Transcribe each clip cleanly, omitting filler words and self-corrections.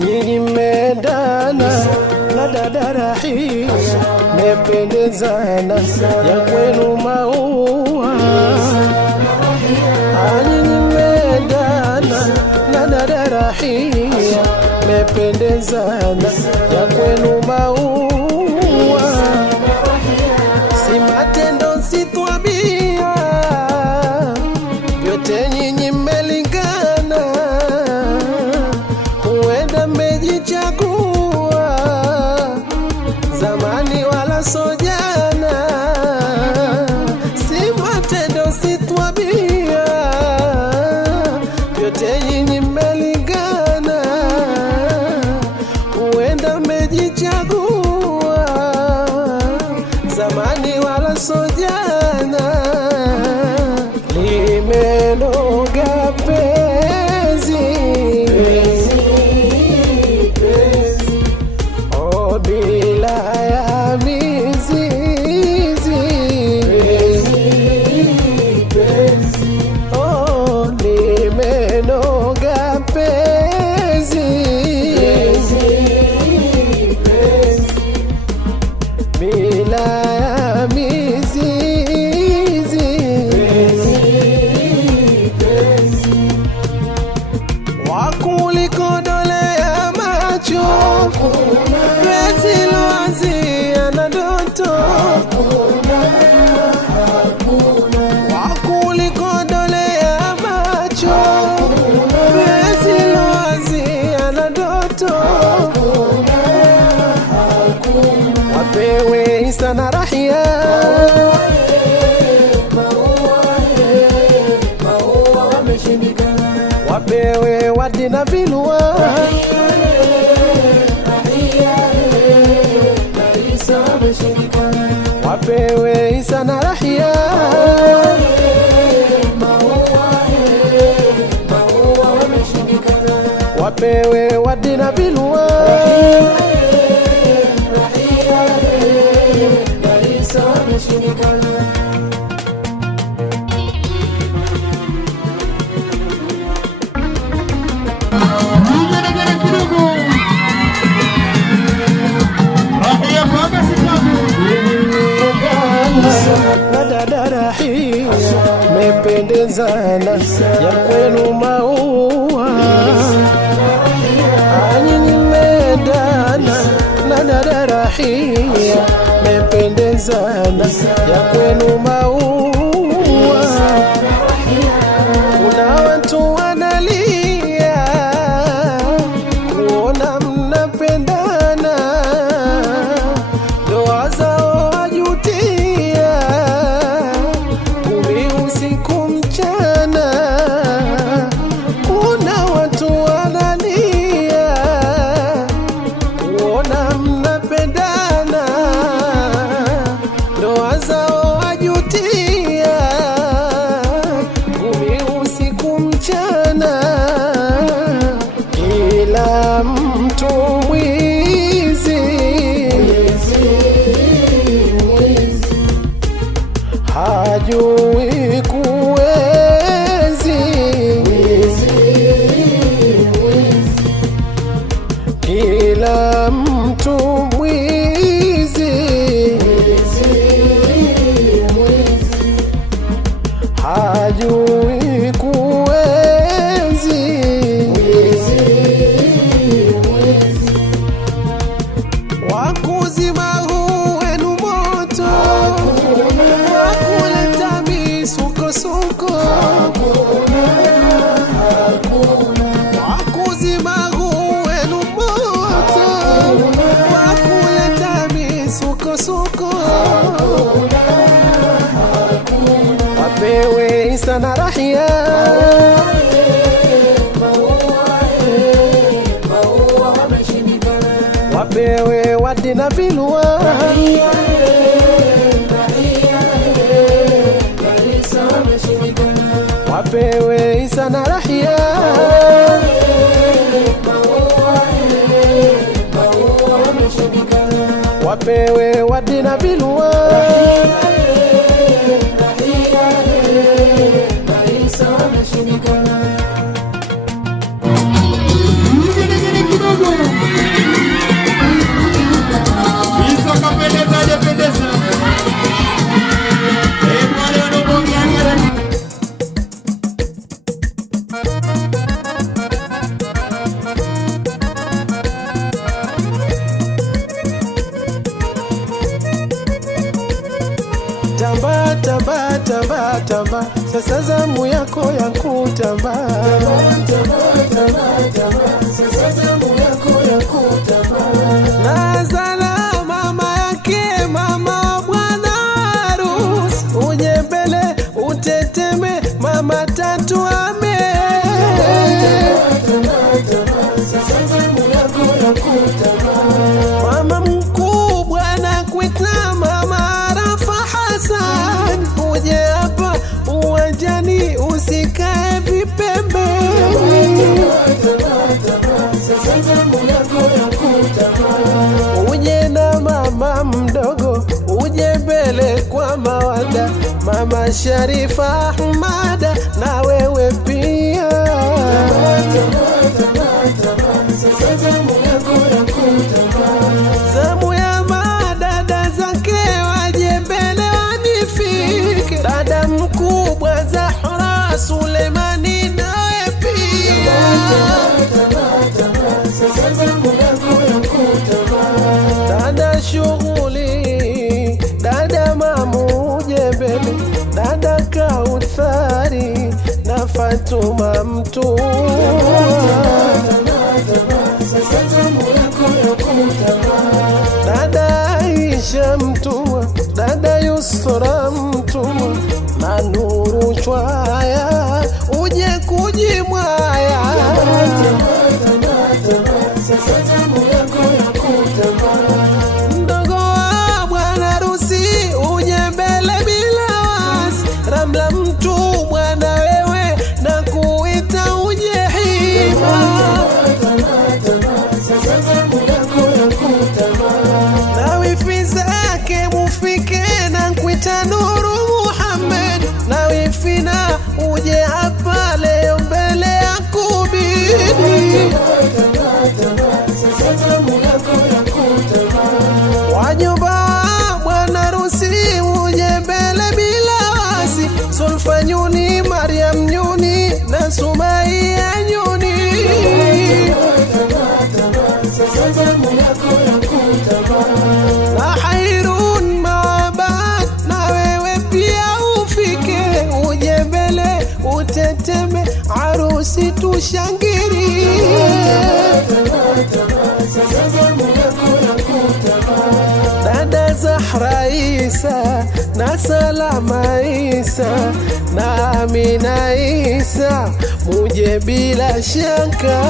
nyinyi mmendana na dada Rahia, mmependezana ya kwenu maua. Nyinyi mmendana na dada Rahia, mmependezana ya kwenu maua. Si matendo si tabia, vyote nyinyi mmelingana. Huenda mmejichagua zamani wala sojana. Si matendo si tabia, vyote nyinyi mmelingana. Huenda mmejichagua zamani wala sojana. Limenoga penzi, oh bila ya mizizi. Oh limenoga penzi, bila ya mizizi. Wakulikodolea macho, penzi loanzia na ndoto. Wakulikodolea macho, penzi loanzia na ndoto. Wapewe Isa na Rahia, wapewe Wadi na Vilwa, wapewe Isa na Rahia, wapewe Wadi na Vilwa. Na dada Rahia, mmependezana ya kwenu maua. Nyinyi mmendana na dada Rahia, mmependezana ya kwenu maua. Kuna watu wanalia kuona mnapendana, ndoa zao wajutia, kumi usiku mchana. Kuna watu wanalia kuona mnapendana, ndoa zao wajutia, kumi usiku mchana. Kila mtu mwizi, hajui kuenzi. Kila mtu mwizi, hajui kuenzi. Wakuzima huu wenu moto, wakuleta misukosuko. Wakuzima huu wenu moto, wakuleta misukosuko. Wapewe Isa na Rahia, wapewe Wadi na Vilwa, wapewe Isa na Rahia, wapewe Wadi na Vilwa. Kidogo sasa zamu yako ya kutambaa. Sasa zamu yako ya kutambaa. Nazala mama yake, mama bwana harusi, uje mbele uteteme, mama tatu ame. Sasa zamu yako ya kutambaa. Mama mkubwa na kuita mama Rafa Hassan, uje hapa uwanjani usikae vipembeni. Sasa zamu yako ya kutambaa. Uje na mama mdogo, uje mbele kwa mawada, mama Sharifa Ahmada na wewe pia. Sasa zamu yako ya kutambaa. Zamu ya madada zake waje mbele wanifike, dada mkubwa Zahra Sulemani nawe pia. Sasa zamu yako ya kutambaa. Dada Shughuli, dada Mamu uje mbele, dada Kauthari na Fatuma Mtua. Sasa zamu yako ya kutambaa. Dada Aisha Mtua, dada Yusra Mtua na Nuru Chwaya, uje kujimwaya. Sasa zamu yako ya kutambaa. Mdogo wa bwana harusi uje mbele bila wasi, Ramla Mtumwa na wewe na kuita uje hima. Sasa zamu yako ya kutambaa. Na wifi zake mufike na kuita Nuru Muhammad na wifi na uje hapa leo mbele ya kubidi. Sasa zamu yako ya kutambaa. Wajomba wa bwana harusi uje mbele bila wasi, Sulfa Nyuni, Mariam Nyuni na Sumaia Nyuni. Sasa zamu yako ya kutambaa. Na Hairun Maabad na wewe pia ufike, uje mbele uteteme, harusi tushangirie. Sasa zamu yako ya kutambaa. Dada Zahra Isa na Salama Isa na Amina Isa, muje bila shaka.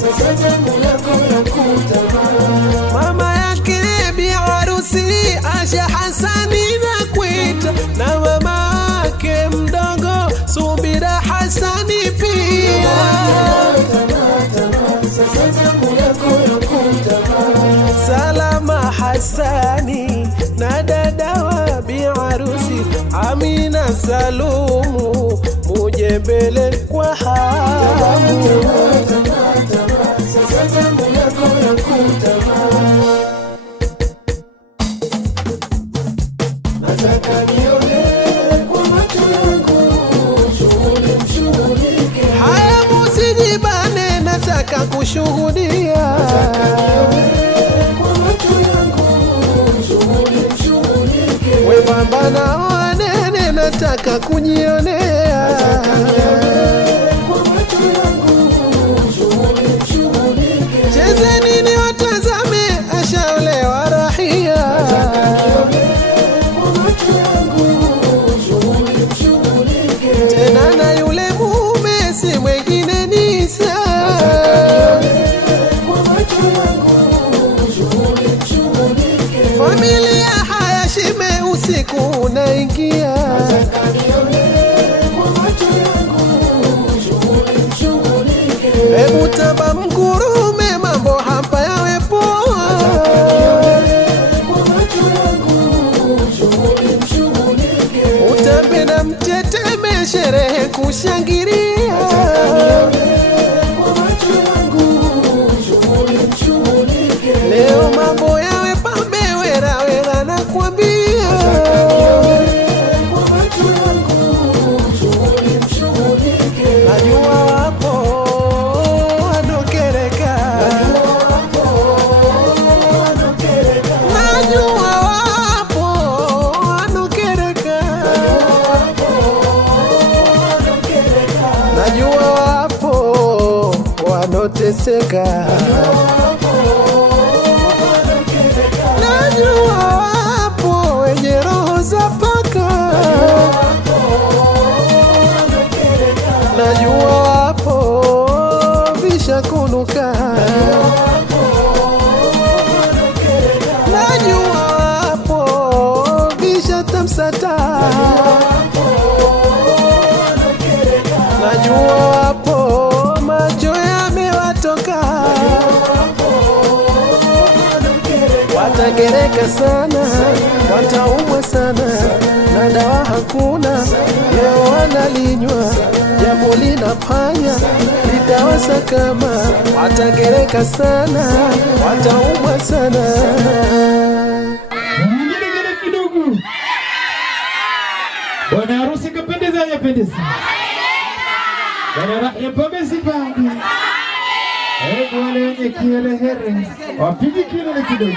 Sasa zamu yako ya kutambaa. Mama yake bi harusi Asha Hasani na kuita, na mama yake mdogo Subira Hasani pia. Sasa zamu yako ya kutambaa. Salama Hasani na dada wa bi harusi Amina Salumu, muje mbele kwa hamu. Sasa zamu yako ya kutambaa. Nataka nione kwa macho yangu, shughuli mshughulike. Haya musijibane, nataka kushuhudia. Nataka nione kwa macho yangu, shughuli mshughulike. We pambana wanene, nataka kujionea. Nataka nione kwa macho yangu, shughuli mshughulike. Chezeni ni watazame, ashaolewa Rahia. Nataka nione kwa macho yangu, shughuli mshughulike. Tena na yule mume si mwengine ni Isa. Nataka nione kwa macho yangu, shughuli mshughulike. Familia haya shime usiku unaingia. Nataka nione kwa macho yangu, shughuli mshughulike. Hebu taba mkurume, mambo hapa yawe poa. Nataka nione kwa macho yangu, shughuli mshughulike. Utambe na mteteme, sherehe kushangilia. Nataka nione kwa macho yangu, shughuli mshughulike. Leo mambo yawe pambe, wera wera na kuambia. Nataka nione kwa macho yangu, shughuli mshughulike. Najua wapo wanokereka. Najua wapo wanokereka. Najua wapo wanokereka. wanaoteseka. Najua wapo wenye roho za paka, najua wapo vishakunuka, najua wapo vishatamsata, najua wapo macho yamewatoka, watagereka sana, wataumwa sana, na dawa hakuna, leo wanalinywa japo linapanya, litawasa kama, watagereka sana, wataumwa sana. Mwingine kidogo. Bwana harusi kapendeza yapendeza. Bwana yapendeza bado. Wale wenye kielehere wapige kielehere kidogo.